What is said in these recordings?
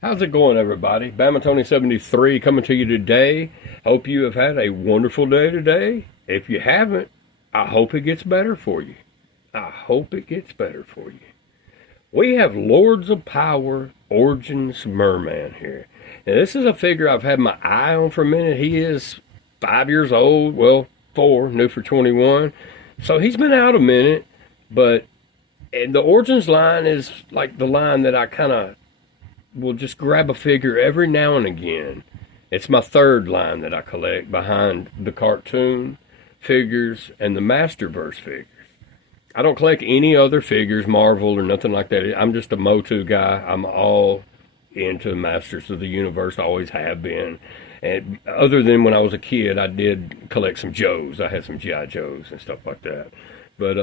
How's it going, everybody? Bama Tony 73 coming to you today. Hope you have had a wonderful day today. If you haven't, I hope it gets better for you. I hope it gets better for you. We have Lords of Power Origins Mer-Man here. Now, this is a figure I've had my eye on for a minute. He is 5 years old. Well, 4, new for 21. So he's been out a minute, but the Origins line is like the line that I kind of will just grab a figure every now and again. It's my third line that I collect behind the cartoon figures and the Masterverse figures. I don't collect any other figures, Marvel or nothing like that. I'm just a MOTU guy. I'm all into Masters of the Universe, always have been. And other than when I was a kid, I did collect some Joes. I had some G.I. Joes and stuff like that. But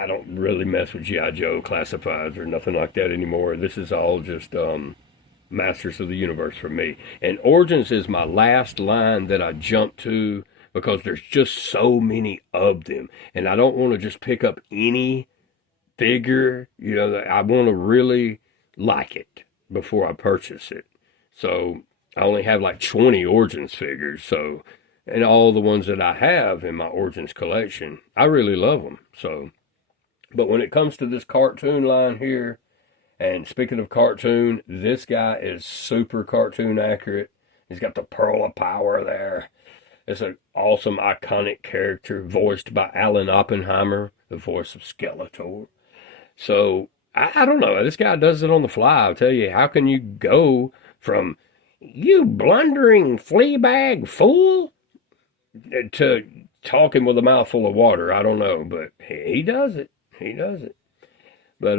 I don't really mess with G.I. Joe classifieds or nothing like that anymore. This is all just Masters of the Universe for me. And Origins is my last line that I jump to because there's just so many of them. And I don't want to just pick up any figure. You know, I want to really like it before I purchase it. So I only have like 20 Origins figures. So, and all the ones that I have in my Origins collection, I really love them. So, but when it comes to this cartoon line here, and speaking of cartoon, this guy is super cartoon accurate. He's got the Pearl of Power there. It's an awesome, iconic character voiced by Alan Oppenheimer, the voice of Skeletor. So, I don't know. This guy does it on the fly. I'll tell you, how can you go from, you blundering flea bag fool, to talking with a mouthful of water? I don't know, but he does it. He does it. But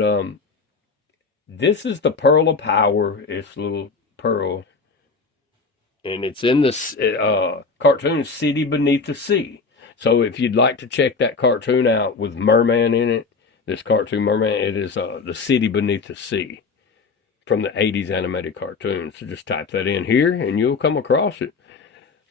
this is the Pearl of Power. It's a little pearl. And it's in the cartoon City Beneath the Sea. So if you'd like to check that cartoon out with Mer-Man in it, this cartoon Mer-Man, it is the City Beneath the Sea from the 80s animated cartoon. So just type that in here and you'll come across it.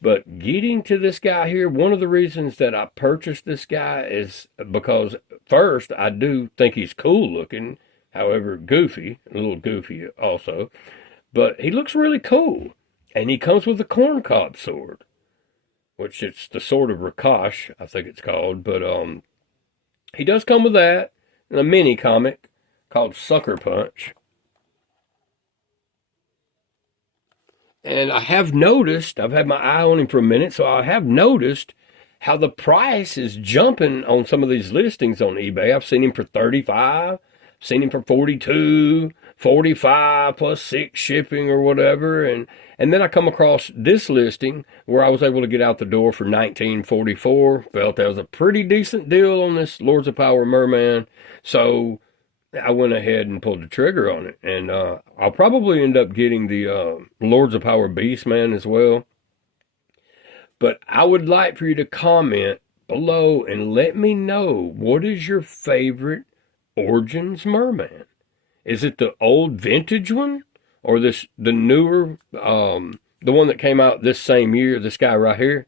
But getting to this guy here, one of the reasons that I purchased this guy is because, first, I do think he's cool looking, however, goofy, a little goofy also. But he looks really cool. And he comes with a corncob sword, which it's the Sword of Rakash, I think it's called. But he does come with that in a mini comic called Sucker Punch. And I have noticed, I've had my eye on him for a minute, so I have noticed how the price is jumping on some of these listings on eBay. I've seen him for 35, seen him for 42, 45 plus 6 shipping or whatever. And then I come across this listing where I was able to get out the door for $19.44. Felt that was a pretty decent deal on this Lords of Power Mer-Man. So I went ahead and pulled the trigger on it. And I'll probably end up getting the Lords of Power Beastman as well. But I would like for you to comment below and let me know, what is your favorite Origins Mer-Man? Is it the old vintage one? Or the newer, the one that came out this same year, this guy right here?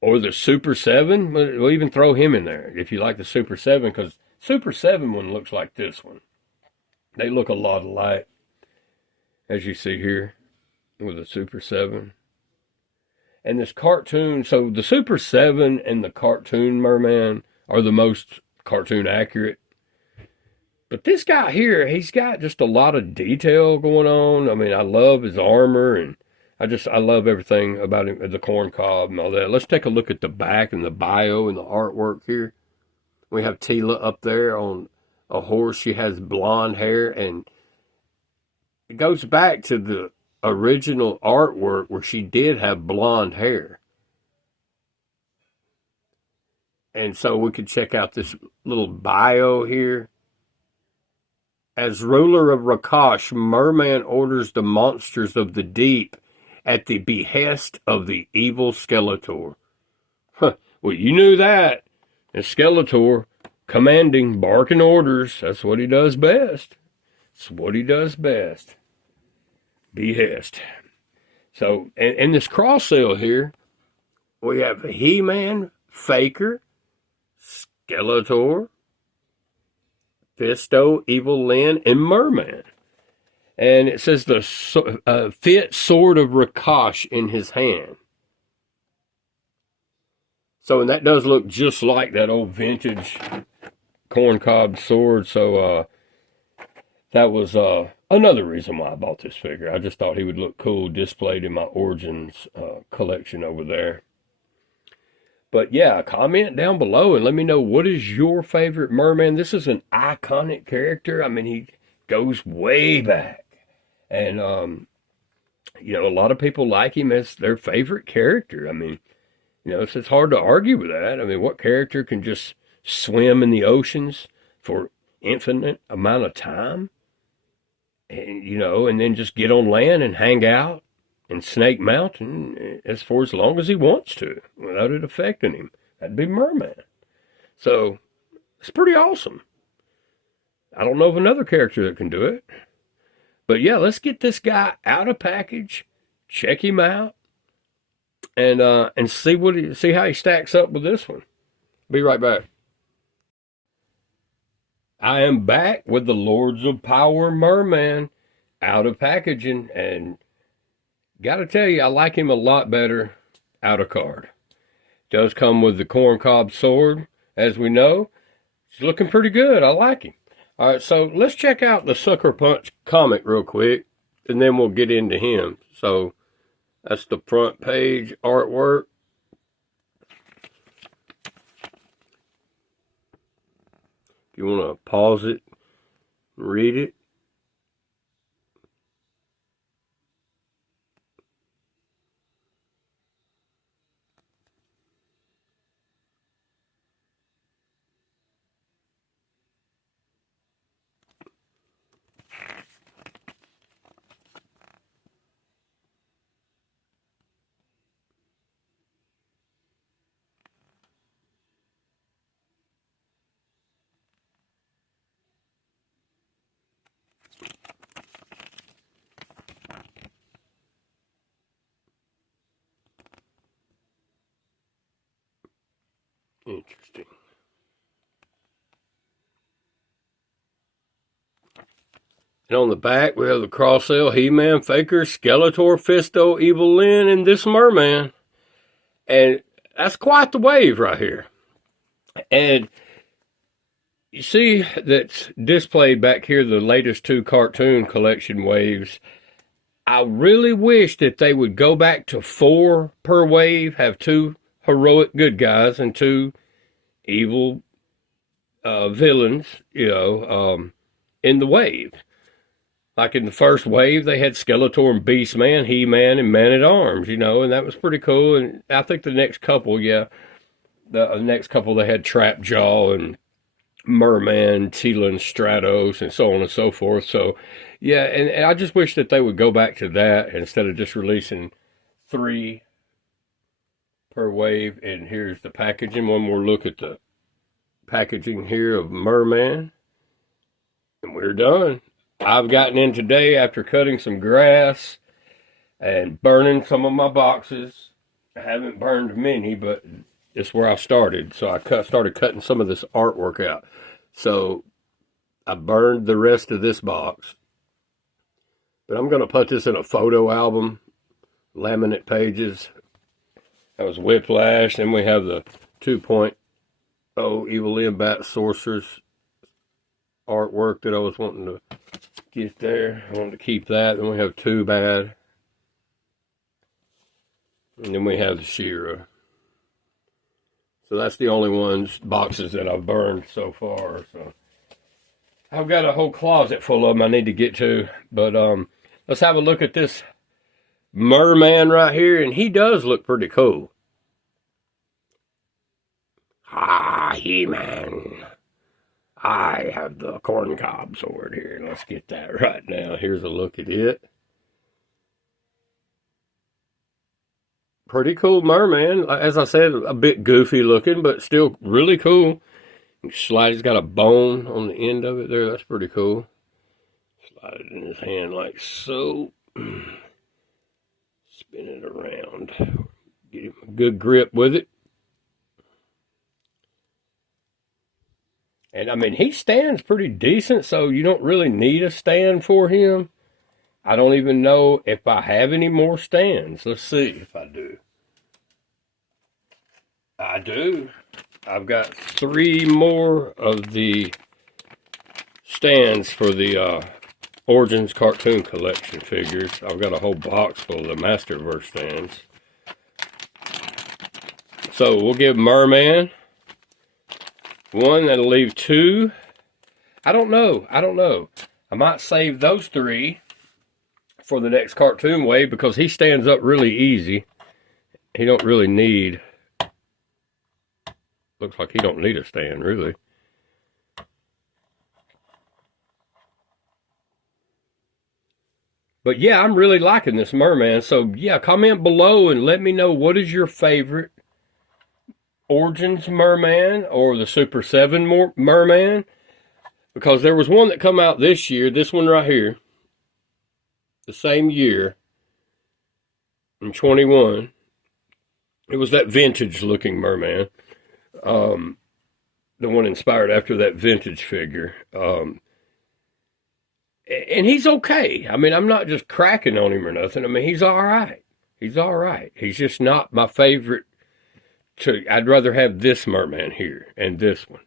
Or the Super 7? We'll even throw him in there if you like the Super 7, because Super 7 one looks like this one. They look a lot alike, as you see here, with the Super 7. And this cartoon, so the Super 7 and the cartoon Mer-Man are the most cartoon accurate. But this guy here, he's got just a lot of detail going on. I mean, I love his armor, and I love everything about him, the corn cob and all that. Let's take a look at the back and the bio and the artwork here. We have Tila up there on a horse. She has blonde hair, and it goes back to the original artwork where she did have blonde hair. And so we could check out this little bio here. As ruler of Rakash, Mer-Man orders the monsters of the deep at the behest of the evil Skeletor. Huh. Well, you knew that. And Skeletor, commanding, barking orders. That's what he does best. That's what he does best. Behest. So, and this cross sale here, we have He-Man, Faker, Skeletor, Fisto, Evil Lyn, and Mer-Man. And it says the fit sword of Rakash in his hand. So, and that does look just like that old vintage corncob sword. So, that was another reason why I bought this figure. I just thought he would look cool displayed in my Origins collection over there. But yeah, comment down below and let me know, what is your favorite Merman? This is an iconic character. I mean, he goes way back. And, you know, a lot of people like him as their favorite character. I mean, you know, it's hard to argue with that. I mean, what character can just swim in the oceans for infinite amount of time? And, you know, and then just get on land and hang out in Snake Mountain for as long as he wants to without it affecting him. That'd be Merman. So it's pretty awesome. I don't know of another character that can do it. But yeah, let's get this guy out of package, check him out, and see how he stacks up with this one. Be right back. I am back with the Lords of Power Merman out of packaging, and gotta tell you, I like him a lot better out of card. Does come with the corncob sword, as we know. He's looking pretty good. I like him. All right, so let's check out the Sucker Punch comic real quick, and then we'll get into him. So that's the front page artwork. If you want to pause it, read it. Interesting. And on the back, we have the Cross-L, He-Man, Faker, Skeletor, Fisto, Evil Lyn, and this Merman. And that's quite the wave right here. And you see that's displayed back here, the latest two cartoon collection waves. I really wish that they would go back to 4 per wave, have 2 heroic good guys and 2 evil villains, you know, in the wave. Like in the first wave, they had Skeletor and Beastman, He-Man, and Man-at-Arms, you know, and that was pretty cool. And I think the next couple, yeah, the next couple, they had Trapjaw and Merman, Tila and Stratos, and so on and so forth. So, yeah, and I just wish that they would go back to that instead of just releasing 3 per wave. And here's the packaging. One more look at the packaging here of Merman. And we're done. I've gotten in today after cutting some grass and burning some of my boxes. I haven't burned many, but it's where I started. So I started cutting some of this artwork out. So I burned the rest of this box. But I'm going to put this in a photo album, laminate pages. That was Whiplash. Then we have the 2.0 Evil Lyn Bat Sorcerers artwork that I was wanting to get there. I wanted to keep that. Then we have 2 Bad. And then we have the She-Ra. So that's the only boxes that I've burned so far. So I've got a whole closet full of them I need to get to. But let's have a look at this Merman right here. And he does look pretty cool. Ah, He-Man. I have the corncob sword here. Let's get that right now. Here's a look at it. Pretty cool Merman. As I said, a bit goofy looking, but still really cool. Slide, he's got a bone on the end of it there. That's pretty cool. Slide it in his hand like so. Spin it around. Get him a good grip with it. And I mean, he stands pretty decent, so you don't really need a stand for him. I don't even know if I have any more stands. Let's see if I do. I do. I've got 3 more of the stands for the Origins cartoon collection figures. I've got a whole box full of the Masterverse stands. So we'll give Mer-Man 1. That'll leave 2. I don't know. I might save those 3 for the next cartoon wave because he stands up really easy. He don't really need... Looks like he don't need a stand, really. But yeah, I'm really liking this Mer-Man. So yeah, comment below and let me know what is your favorite Origins Mer-Man or the Super 7 Mer-Man. Because there was one that come out this year, this one right here, the same year, in 21. It was that vintage looking Mer-Man. The one inspired after that vintage figure. And he's okay. I mean, I'm not just cracking on him or nothing. I mean, he's all right. He's all right. He's just not my favorite. I'd rather have this Mer-Man here and this one.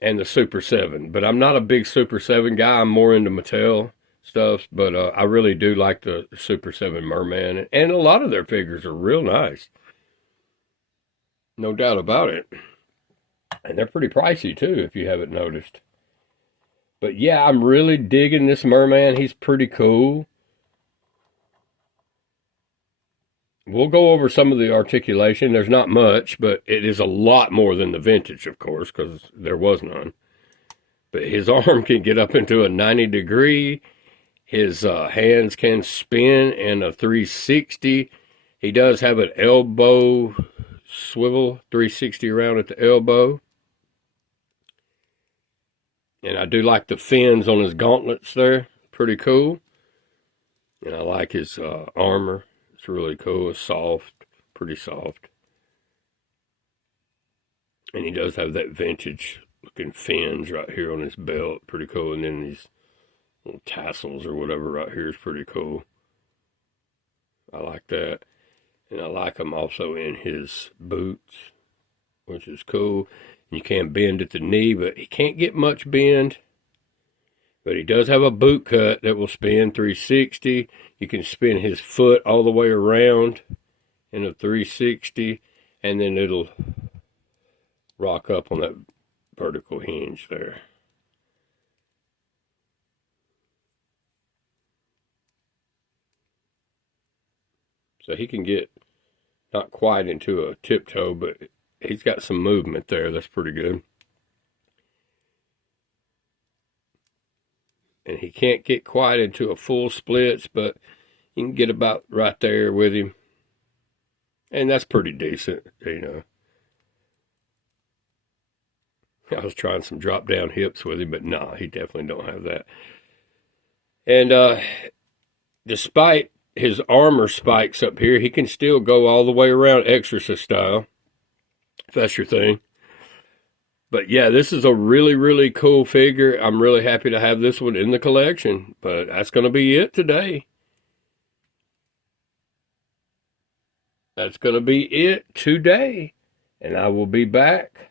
And the Super 7. But I'm not a big Super 7 guy. I'm more into Mattel stuff. But I really do like the Super 7 Mer-Man. And a lot of their figures are real nice. No doubt about it. And they're pretty pricey too, if you haven't noticed. But yeah, I'm really digging this Mer-Man. He's pretty cool. We'll go over some of the articulation. There's not much, but it is a lot more than the vintage, of course, because there was none. But his arm can get up into a 90-degree. His hands can spin in a 360. He does have an elbow swivel, 360 around at the elbow. And I do like the fins on his gauntlets there. Pretty cool. And I like his armor. It's really cool. It's soft. Pretty soft. And he does have that vintage looking fins right here on his belt. Pretty cool. And then these little tassels or whatever right here is pretty cool. I like that. And I like him also in his boots, which is cool. You can't bend at the knee, but he can't get much bend. But he does have a boot cut that will spin 360. You can spin his foot all the way around in a 360. And then it'll rock up on that vertical hinge there. So he can get not quite into a tiptoe, but he's got some movement there. That's pretty good. And he can't get quite into a full splits, but you can get about right there with him. And that's pretty decent, you know. I was trying some drop down hips with him, but nah, he definitely don't have that. And despite his armor spikes up here, he can still go all the way around Exorcist style, if that's your thing. But yeah, this is a really, really cool figure. I'm really happy to have this one in the collection. But that's going to be it today. That's going to be it today. And I will be back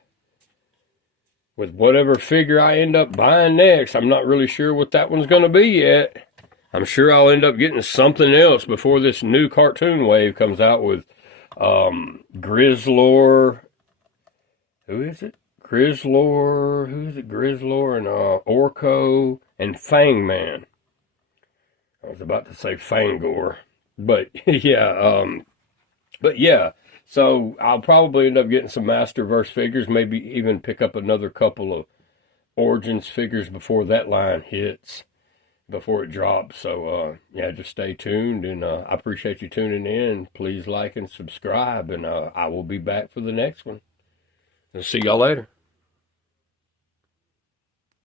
with whatever figure I end up buying next. I'm not really sure what that one's going to be yet. I'm sure I'll end up getting something else before this new cartoon wave comes out with Grizzlor. Who is it? Grizzlor. Who is it? Grizzlor and Orko and Fangman. I was about to say Fangor. But yeah. So I'll probably end up getting some Masterverse figures. Maybe even pick up another couple of Origins figures before that line hits. Before it drops. So, yeah, just stay tuned, and I appreciate you tuning in. Please like and subscribe, and I will be back for the next one. I'll see y'all later.